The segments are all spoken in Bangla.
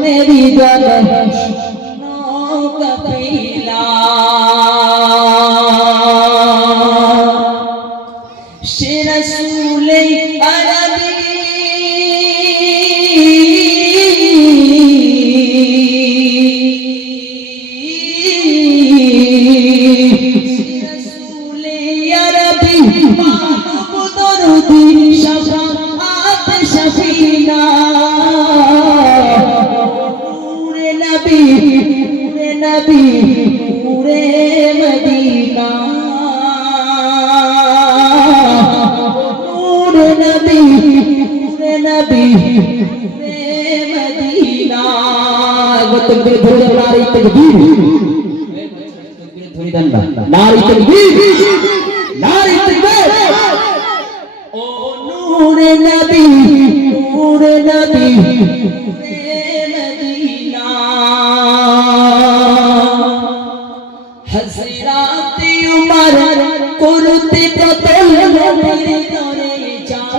मेरी कपिला रसूल अरबी रसूल अरबी मानव दरुदी शफाअत शफीना नबी पूरे मदीना नूर नबी पूरे मदीना तकबीर धरे नारी तकबीर धरे दंडा नारी तकबीर ओ नूर नबी हज़रात उमर करते कतल नबीर दरे जाय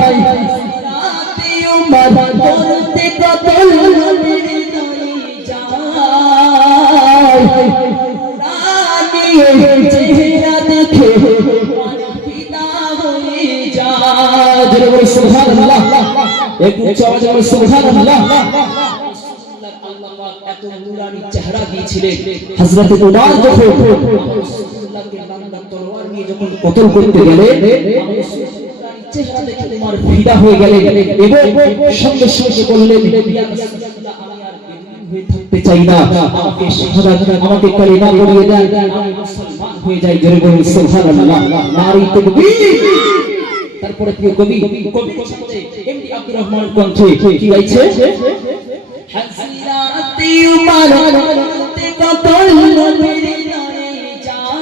हज़रात उमर करते कतल नबीर दरे जाय रानिए चेहरा देखे फिदा होए जाय जरूर सुभान अल्लाह एक ऊंचा आवाज में सुभान अल्लाह চেহারা দিয়েছিলেন হযরত উমর যখন রাসূলুল্লাহকে বান্দা তলোয়ার নিয়ে যখন কতল করতে গেলে চেহারা দেখে উমর ফিদা হয়ে গেলেন এবং সঙ্গে সঙ্গে বললেন ইয়া রাসূলুল্লাহ আমি আর বেদুইন হয়ে থাকতে চাই না আমাকে শাহাদাত আমাকে কালিমা পড়িয়ে দেন আমি মুসলমান হয়ে যাই জোরে বলুন সুবহানাল্লাহ নারী তাকবীর তারপরে কবি সাথে এমডি আব্দুর রহমান কণ্ঠে কি গাইছে हज़रात उमर करते कतल नबीर दरे जाय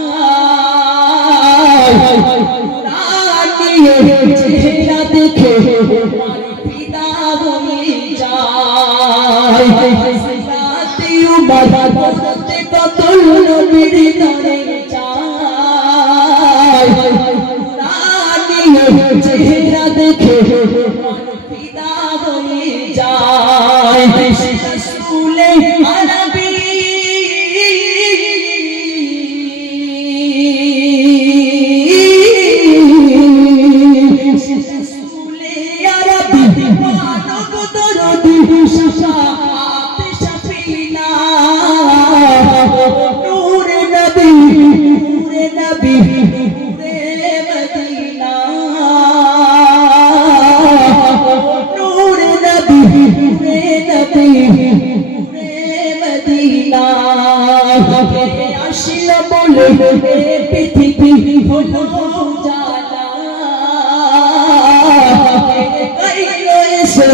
रानिए चेहरा देखे फिदा होए जाय हज़रात उमर करते कतल नबीर दरे जाय रानिए चेहरा देखे फिदा होए जाय रसूल अरबी रसूल अरबी मानव दरुदी शफाअत शफीना नूर नबी पूरे मदीना नूर नबी मदीना आशिया बोले पृथ्वी हलो जाला कइलो से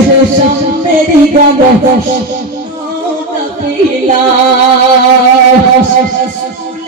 मेरी गानो कपिला रसूल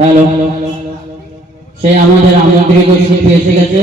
हेलो से আমাদের আমন্ত্রিত শিল্পী এসে গেছে